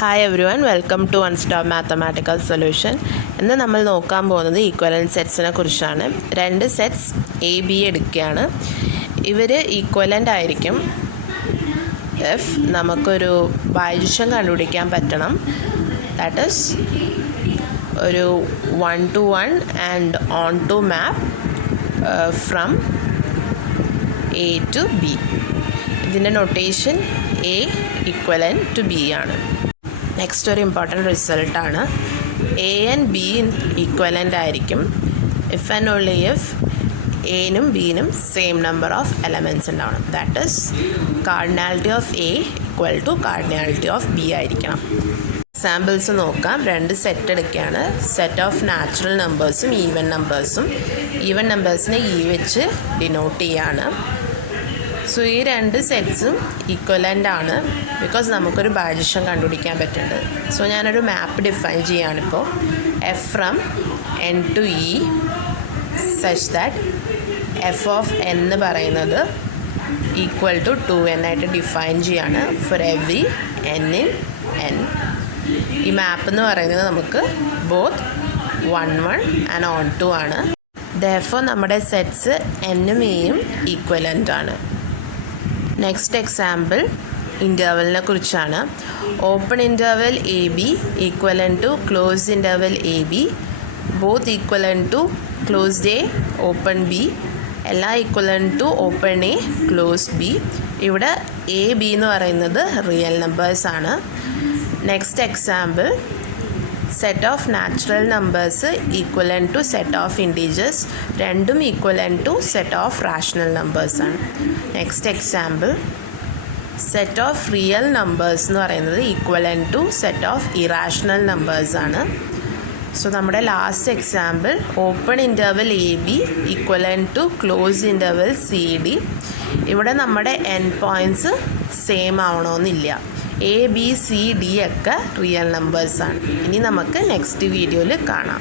Hi everyone, welcome to One Stop Mathematical Solution. ഇന്ന് നമ്മൾ നോക്കാൻ പോകുന്നത് ഈക്വലന്റ് സെറ്റ്സിനെ കുറിച്ചാണ്. രണ്ട് സെറ്റ്സ് എ ബി എടുക്കുകയാണ്. ഇവർ ഈക്വലൻ്റ് ആയിരിക്കും ഇഫ് നമുക്കൊരു ബൈജക്ഷൻ കണ്ടുപിടിക്കാൻ പറ്റണം. ദാറ്റ് ഈസ് ഒരു 1-to-1 and onto map from A to B. ഇതിൻ്റെ notation A equivalent to B ആണ്. നെക്സ്റ്റ് ഒരു ഇമ്പോർട്ടൻറ്റ് റിസൾട്ടാണ് എ ആൻഡ് ബി ഈക്വലൻ്റ് ആയിരിക്കും ഇഫ് ആൻഡ് ഓൺലി ഇഫ് എനും ബിനും സെയിം നമ്പർ ഓഫ് എലമെൻറ്റ്സ് ഉണ്ടാവണം. That is cardinality of A equal to cardinality of B ആയിരിക്കണം. Examples നോക്കാം. രണ്ട് സെറ്റ് എടുക്കുകയാണ്. സെറ്റ് ഓഫ് നാച്ചുറൽ നമ്പേഴ്സും ഈവൻ നമ്പേഴ്സും. ഈവൻ നമ്പേഴ്സിനെ ഇ വെച്ച് ഡിനോട്ട് ചെയ്യാണ്. സോ ഈ രണ്ട് സെറ്റ്സും ഈക്വലൻ്റ് ആണ് ബിക്കോസ് നമുക്കൊരു ബൈജക്ഷൻ കണ്ടുപിടിക്കാൻ പറ്റുന്നുണ്ട്. സോ ഞാനൊരു മാപ്പ് ഡിഫൈൻ ചെയ്യുകയാണിപ്പോൾ F from N to E such that F of N എന്ന് പറയുന്നത് ഈക്വൽ ടു 2n ആയിട്ട് ഡിഫൈൻ ചെയ്യാണ് for every N in N. ഈ മാപ്പ് എന്ന് പറയുന്നത് നമുക്ക് ബോത്ത് 1-1 ആൻഡ് ഓൺ ടു ആണ്. ദെയർഫോർ നമ്മുടെ സെറ്റ്സ് എന്നും എയും ഈക്വലൻ്റ് ആണ്. നെക്സ്റ്റ് എക്സാമ്പിൾ ഇൻ്റർവെലിനെ കുറിച്ചാണ്. Open interval A B equivalent to close interval A B, both equivalent to closed A open B, എല്ലാം equivalent to open A close B. ഇവിടെ A B എന്ന് പറയുന്നത് റിയൽ നമ്പേഴ്സാണ്. Next example set of natural numbers equivalent to set of integers, രണ്ടും equivalent to set of rational നമ്പേഴ്സാണ്. Next example set of real numbers എന്ന് പറയുന്നത് equivalent to set of irrational നമ്പേഴ്സാണ്. So നമ്മുടെ last example open interval A B equivalent to close interval C D. ഇവിടെ നമ്മുടെ end points same ആവണമെന്നില്ല. A B C D ഒക്കെ real നമ്പേഴ്സാണ്. ഇനി നമുക്ക് നെക്സ്റ്റ് വീഡിയോയിൽ കാണാം.